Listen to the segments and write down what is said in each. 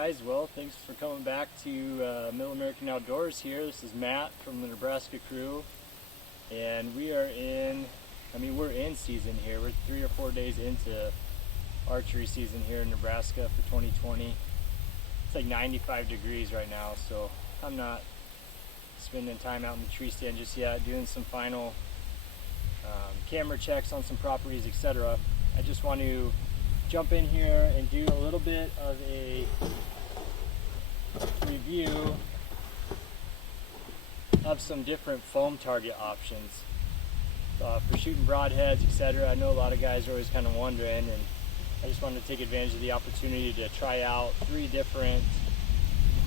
guys, well, thanks for coming back to Middle American Outdoors here. This is Matt from the Nebraska Crew, and we are we're in season here. We're 3 or 4 days into archery season here in Nebraska for 2020. It's like 95 degrees right now, so I'm not spending time out in the tree stand just yet, doing some final camera checks on some properties, etc. I just want to jump in here and do a little bit of a review of some different foam target options for shooting broadheads, etc. I know a lot of guys are always kind of wondering, and I just wanted to take advantage of the opportunity to try out 3 different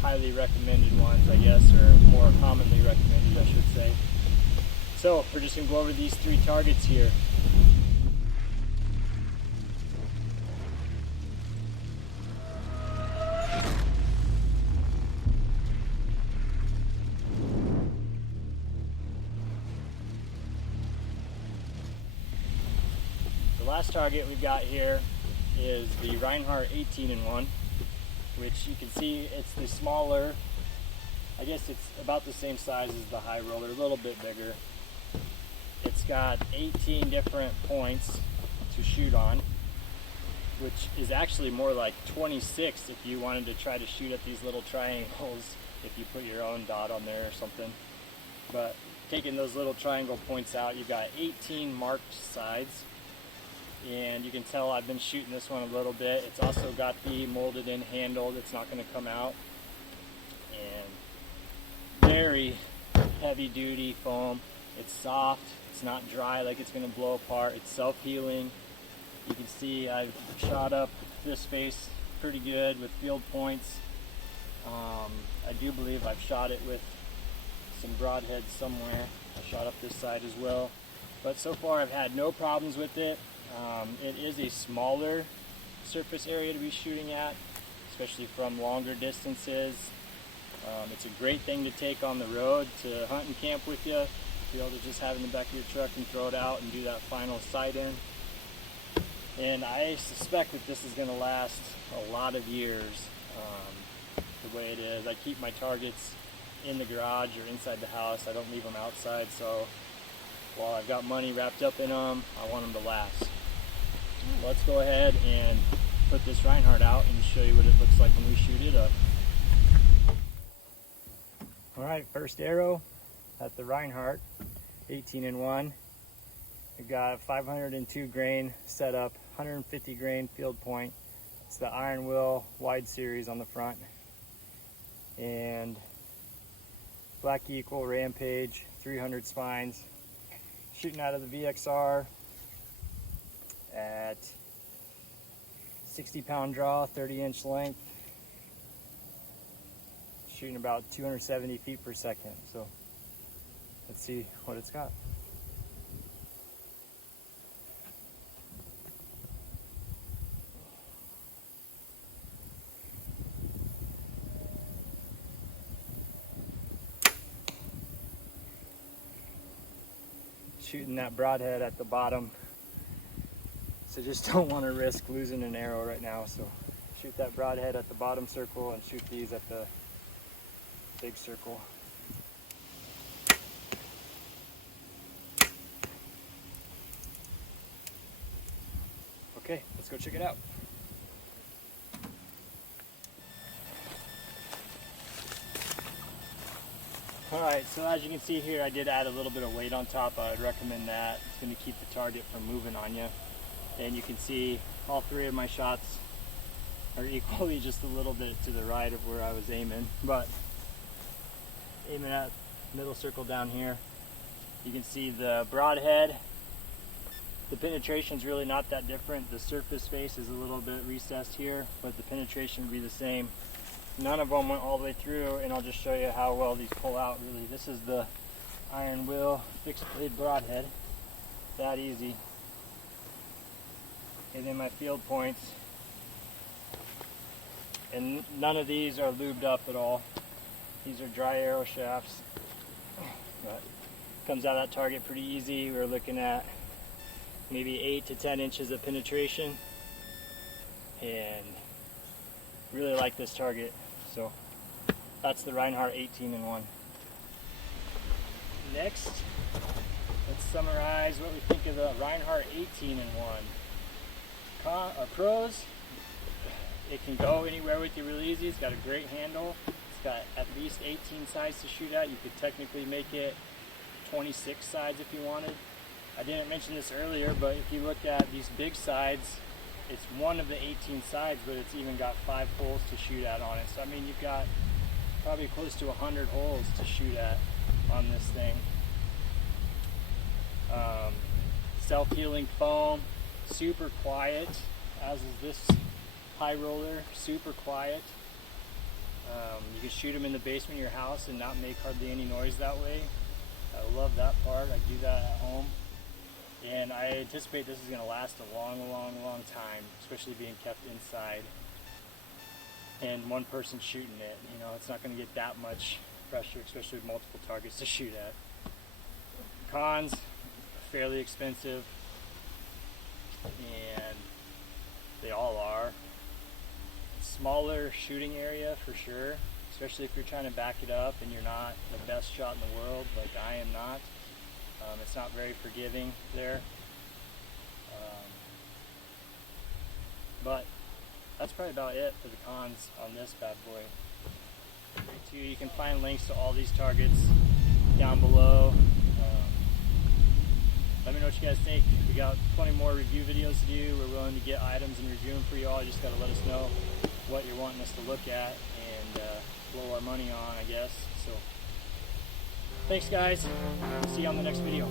highly recommended ones, I guess, or more commonly recommended, I should say. So we're just going to go over these 3 targets here. The last target we've got here is the Rinehart 18-in-1, which you can see it's the smaller, I guess it's about the same size as the high roller, a little bit bigger. It's got 18 different points to shoot on, which is actually more like 26 if you wanted to try to shoot at these little triangles, if you put your own dot on there or something. But taking those little triangle points out, you've got 18 marked sides. And you can tell I've been shooting this one a little bit. It's also got the molded in handle that's not going to come out. And very heavy duty foam. It's soft, it's not dry like it's going to blow apart. It's self-healing. You can see I've shot up this face pretty good with field points. I do believe I've shot it with some broadheads somewhere. I shot up this side as well. But so far I've had no problems with it. It is a smaller surface area to be shooting at, especially from longer distances. It's a great thing to take on the road to hunt and camp with you. Be able to just have it in the back of your truck and throw it out and do that final sight in. And I suspect that this is going to last a lot of years the way it is. I keep my targets in the garage or inside the house. I don't leave them outside, so while I've got money wrapped up in them, I want them to last. Let's go ahead and put this Rinehart out and show you what it looks like when we shoot it up. Alright, first arrow at the Rinehart 18-in-1. We've got 502 grain setup, 150 grain field point. It's the Iron Will wide series on the front. And Black Eagle Rampage 300 spines. Shooting out of the VXR at 60-pound draw, 30-inch length, shooting about 270 feet per second. So let's see what it's got. Shooting that broadhead at the bottom, so just don't want to risk losing an arrow right now. So shoot that broadhead at the bottom circle and shoot these at the big circle. Okay, let's go check it out. Alright, so as you can see here, I did add a little bit of weight on top. I would recommend that. It's going to keep the target from moving on you. And you can see all 3 of my shots are equally just a little bit to the right of where I was aiming. But aiming at middle circle down here, you can see the broadhead. The penetration is really not that different. The surface face is a little bit recessed here, but the penetration would be the same. None of them went all the way through, and I'll just show you how well these pull out. Really, this is the Iron Will fixed blade broadhead. That easy. And then my field points, and none of these are lubed up at all. These are dry arrow shafts, but comes out of that target pretty easy. We're looking at maybe 8 to 10 inches of penetration, and really like this target. So that's the Rinehart 18-in-1. Next, let's summarize what we think of the Rinehart 18-in-1. Pros, it can go anywhere with you real easy. It's got a great handle. It's got at least 18 sides to shoot at. You could technically make it 26 sides if you wanted. I didn't mention this earlier, but if you look at these big sides, it's one of the 18 sides, but it's even got 5 holes to shoot at on it. So I mean, you've got probably close to 100 holes to shoot at on this thing. Self-healing foam, super quiet, as is this high roller, super quiet. You can shoot them in the basement of your house and not make hardly any noise that way. I love that part. I do that at home. And I anticipate this is going to last a long time, especially being kept inside and one person shooting it. You know, it's not going to get that much pressure, especially with multiple targets to shoot at. Cons, fairly expensive, and they all are. Smaller shooting area for sure, especially if you're trying to back it up and you're not the best shot in the world like I am not. It's not very forgiving there. But that's probably about it for the cons on this bad boy. You can find links to all these targets down below. Let me know what you guys think. We got plenty more review videos to do. We're willing to get items and review them for you all. You just got to let us know what you're wanting us to look at and blow our money on, I guess. So thanks guys. See you on the next video.